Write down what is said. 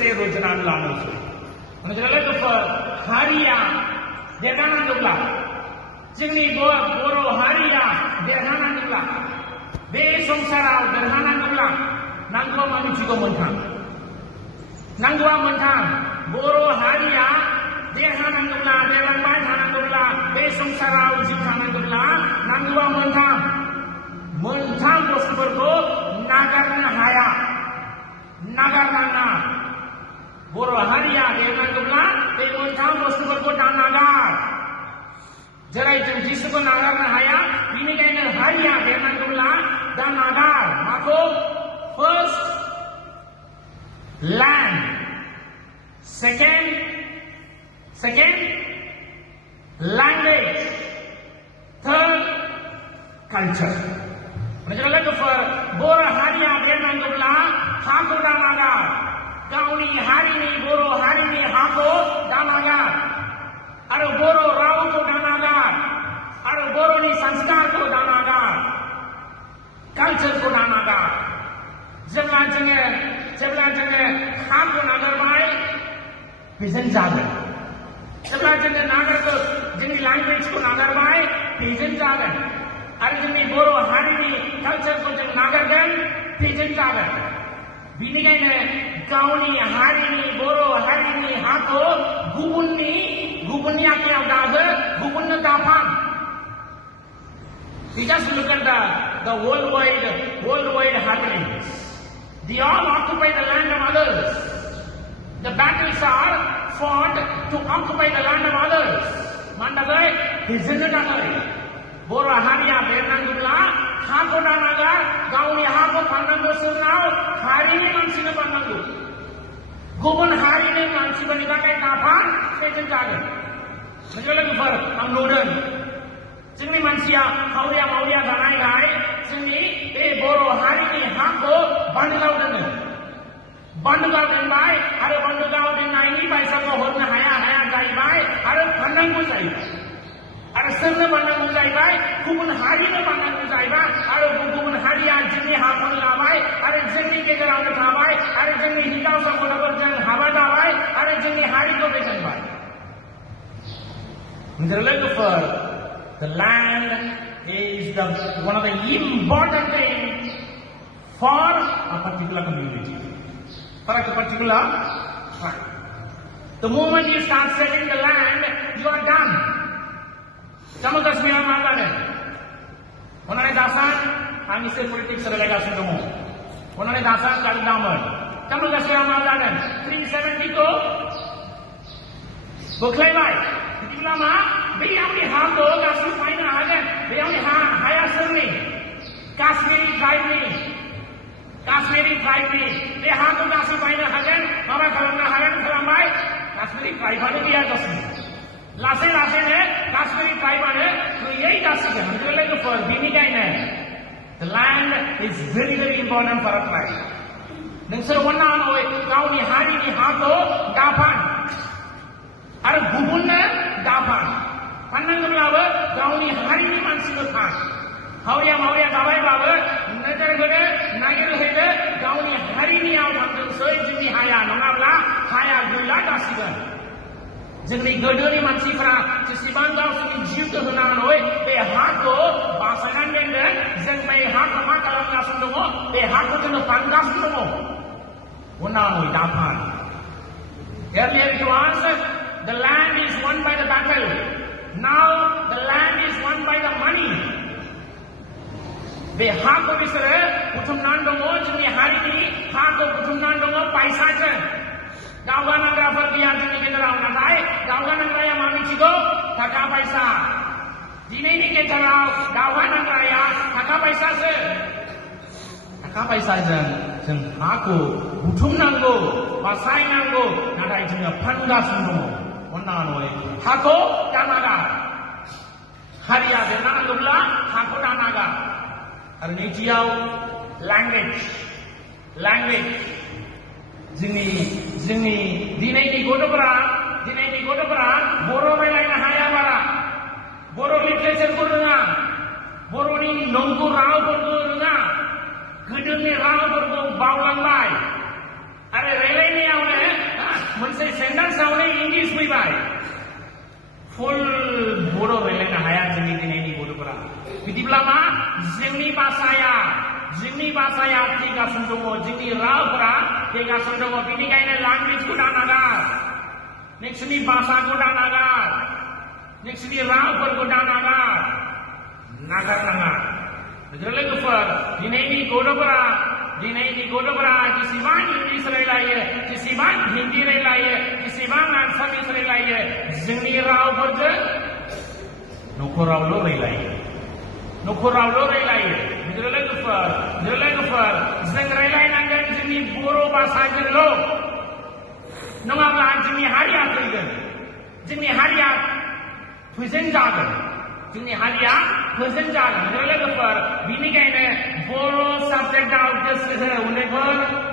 लोगोसे रुजुनानै लानोसै मोनसे लोगोफोर हारिया देरहानांगौब्ला जोंनि बर' हारिया देरहानांगौब्ला बे संसाराव देरहानांगौब्ला नांगौआ मा मिथिगौ मोनथाम नांगौआ मोनथाम बर' हारिया देरहानांगौब्ला देरहांबाय थानांगौब्ला बे संसाराव जिउ थानांगौब्ला नांगौआ मोनथाम बुस्थुफोरखौ नागारनो हाया नागारनाङा बर' हारिया देरनांगौब्ला बे मोनथाम बुस्थुफोरखौ दानागार जेरै जों जिसुखौ नागारनो हाया बेनिखायनो हारिया देरनांगौब्ला दानागार माखौ first land second language third culture मोनसे लोगोफोर बर' हारिया देरनांगौब्ला हाखौ दानागार गावनि हारिनि बर' हारिनि हाखौ दानागार आरो बर' रावखौ दानागार आरो बर'नि संस्कारखौ दानागार कालचारखौ दानागार जेब्ला जोङो हाखौ नागारबाय बेजों जागोन जेब्ला जोङो नागारगोन जोंनि लेंगुवेजखौ नागारबाय बेजों जागोन आरो जोंनि बर' हारिनि कालचारखौ जों नागारगोन बेजों जागोन बेनिखायनो गावनि हारिनि बर' हारिनि हाखौ गुबुननि आखायाव दाहो गुबुननो दाफान We just look at the worldwide happenings. They all occupy the land of others. The battles are fought to occupy the land of others. Mandagai, Hizinadagai. Boro Haria Bernangula, Hako Danagar, Gauni Hako Pandango Sunau, Harini Mansina Pandangu. Gubun Harini Mansibanidakai Napan, Satan Jagan. Majalagubar, Amnodan. जोंनि मानसिया हावरिया जानायलाय जोंनि बे बर' हारिनि हाखौ बान्दोआव दोनबाय आरो बान्दोआव दोननायनि फैसाखौ हरनो हाया जाहैबाय आरो फाननांगौ जाहैबाय आरो सोरनो फाननांगौ जाहैबाय गुबुन हारिनो फाननांगौ जाहैबाय आरो गुबुन हारिया जोंनि हाखौ लाबाय आरो जोंनि गेजेरावनो थाबाय आरो जोंनि हिनजावसा गथ'फोरजों हाबा जाबाय आरो जोंनि हारिखौ बेसेनबाय लोगोफोर The land is one of the important things for a particular community, for a particular tribe. The moment you start selling the land, you are done. Jammu Kashmir Mangane. Onane dasan, kami se politik delegasi kamu. Onane dasan kali daman. Jammu Kashmir Mangane. 370 ko. Buklai bai. Lama, beliau hako Kashmir paina agen, beliau haya serni, Kashmiri tribe ni, dia hako Kashmir paina agen, mama kalau na agen kelamai, Kashmiri tribe ada dia Kashmir. Lase ne, Kashmiri tribe ada, tu yai Kashmir. Kita lagi for bini kaina. The land is very important for a tribe. Dan seruan oi, kau ni hari ni hako dapan. Ada gubunnya dapat. Pandanganlah gauni hari ini masih berkat. Hauria dapat bawa. Najar gede, nager hede. Gauni hari ini awak tu soi jumi haya. Nongabla haya gula kasihan. Jadi gede ni masih pernah. Sesiban kau sini jiu tu hendak noi. Behak tu bahasan gede. Jadi behak apa kalau ngasih dulu. Behak tu tu pangkas dulu. Wana noi dapat. Earlier it was. The land is won by the battle. Now the land is won by the money. Be hako bisare putumnan dongo jini hari ini hako putumnan dongo paisa je. Gawan nagra pergian jini kita orang nagai. Gawan nagra yang mami cigo taka paisa. Jini ini kita orang gawan nagra ya taka paisa je. Taka paisa je. Jeng hako putumnan go pasai nango nagai jini panda sundomo. Onanoi hako danaga haria denanagula hako danaga arnijiau language jini dinai di godopra boro melaina haya bara boro literature kurunga boro ni nongku rao kurunga gedung ni rao kurung baulang bai are relai ni awne English फैबाय full बर' रायलायनो हाया जोंनि दिनैनि गथ'फोरा बिदिब्ला मा जोंनि भाषाया थैगासिनो दङ जोंनि रावफोरा थैगासिनो दङ बेनिखायनो लेंगुवेजखौ दानागार नोंसोरनि भाषाखौ दानागार नोंसोरनि रावफोरखौ दानागार नागारनाङा लोगोफोर दिनैनि गथ'फोरा जेसेबां इंलिश रायलायो जेसेबां हिन्दी रायलायो जेसेबां आसामिस रायलायो जोंनि रावफोरजों न'खरावल' रायलायो लोगोफोर जों रायलायनांगोन जोंनि बर' भाषाजोंल' नङाब्ला जोंनि हारिया थैगोन जोंनि हारिया फोजों जागोन लोगोफोर बिनिखायनो बर' साबजेक्टआव गोसो हो उन्दैफोर